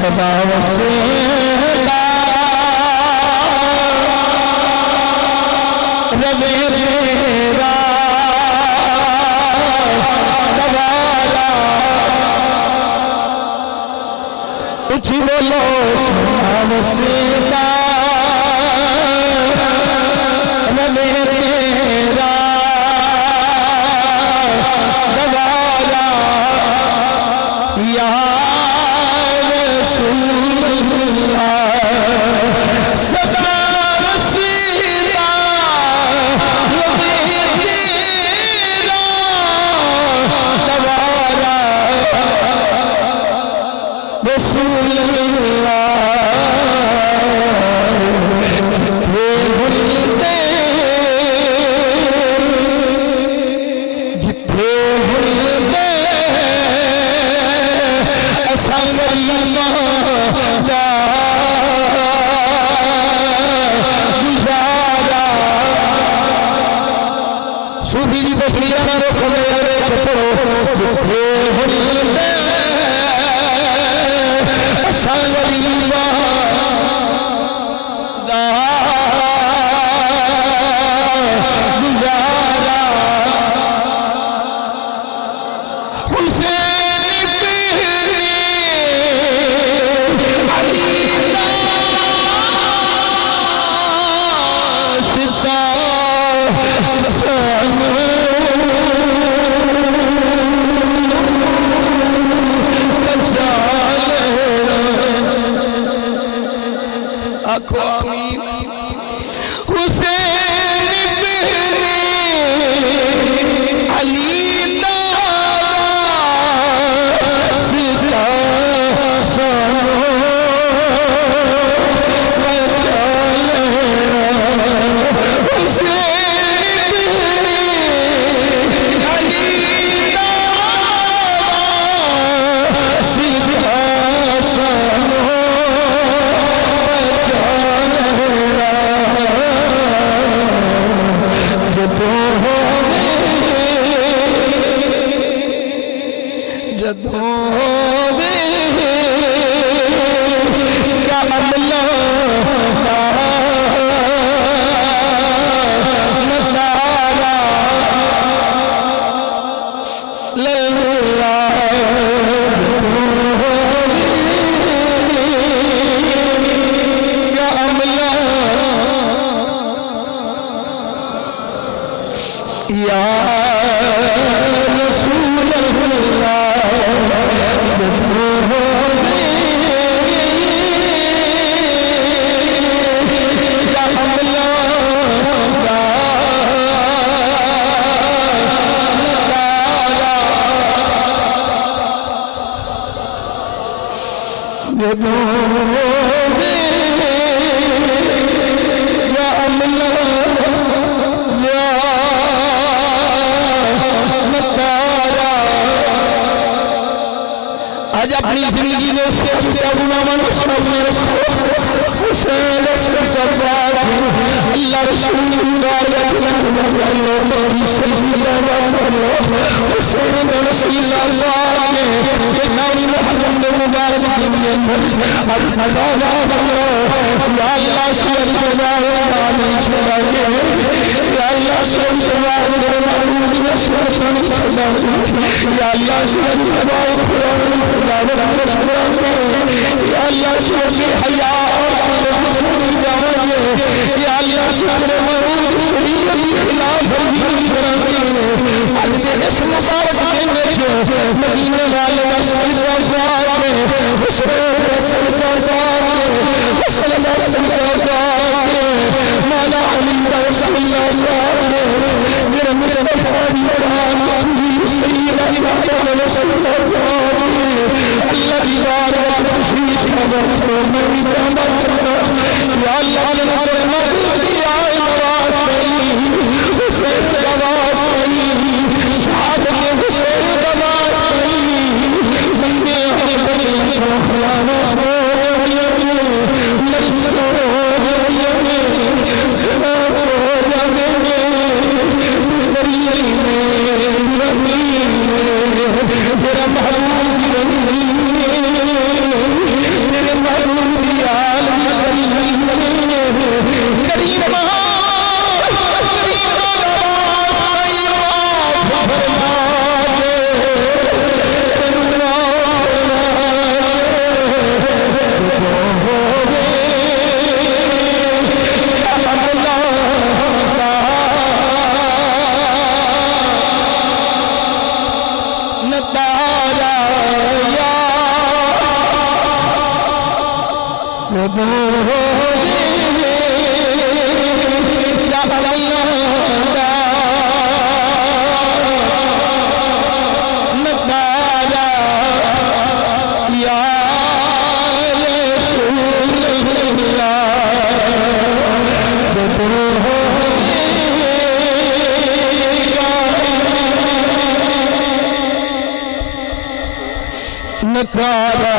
سدا وسیلہ رب تیرا نوالا اچھی بولو سدا وسیلہ رب تیرا نوالا یا رسول اللہ سدا وسیلہ رب تیرا نوالا رسول اللہ صوفی جی بسریہ نہ رکھو میرے کپڑوں جتھے ہلدے اساں غریباں دا گزارا حسین ابن علی دا ستا آخو آمین حسین ابن علی دادا ستا سانو بچا لینا حسین ابن علی دادا ستا سانو جدوں ہووے یا عملہ نتارا للہ جدوں ہووے یا عملہ یا رسول اللہ آج اپنی زندگی میں سے اپنے غلاموں کو سامنے رکھو حسین اسکر سبزار اللہ رسول اللہ اللہ بڑی سجدہ اللہ حسین رسول اللہ نے ایک نامی محرم نے مبارک دن میں اللہ یا اللہ سوچ بزار آمین چھوڑے یا اللہ سوچ بزار محمود رسول سنی چھوڑے یا اللہ سوچ بزار قرآن یا اللہ سوچے حیاء یا اللہ شکر مرود شریعت خلاف حضور کرانگے اگدے اس مصارف کے نیچے مدینہ والے وصل سازار میں حسین وصل سازار میں حسن وصل سازار میں مولا علی وصل سازار میں میرے مصطفیٰ قرآن سیدہ امام وصل سازار میں اللہ دیوار وقت تشریف نظر کو میری رحمت کرنا یا اللہ جنت محبوب کی آئے نواز پہلی حسین نواز پہلی شہادت حسین نواز پہلی بندے اپنے بندے خلانا ہو گئی لرس ہو گئی خلاب ہو جانے دریئی میں میرا محبوب کی رنگی جب ہوگی یا اللہ نکارا یا رسول اللہ جب ہوگی نکارا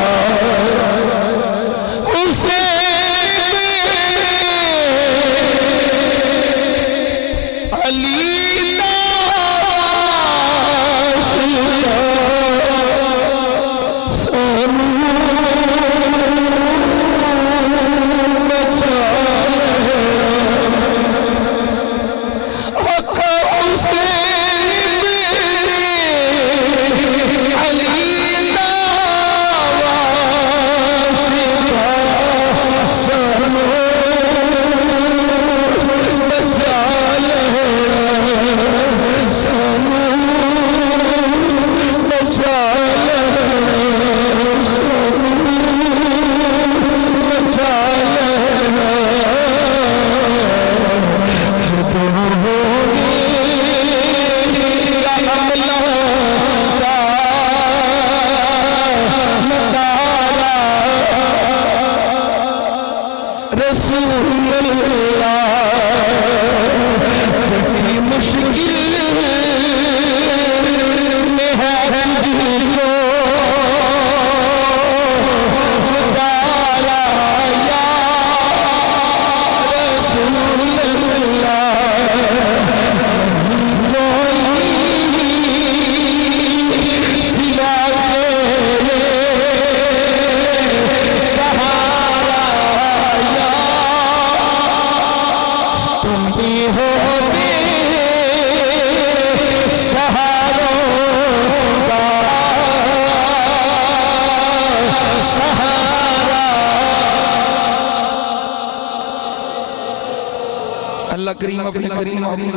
رسول اللہ بڑی مشکل میں ہے دل کو نکارا یا رسول اللہ کوئی سوا تیرے سہارا تم ہی ہو سہاروں کا سہارا اللہ کریم اپنے کریم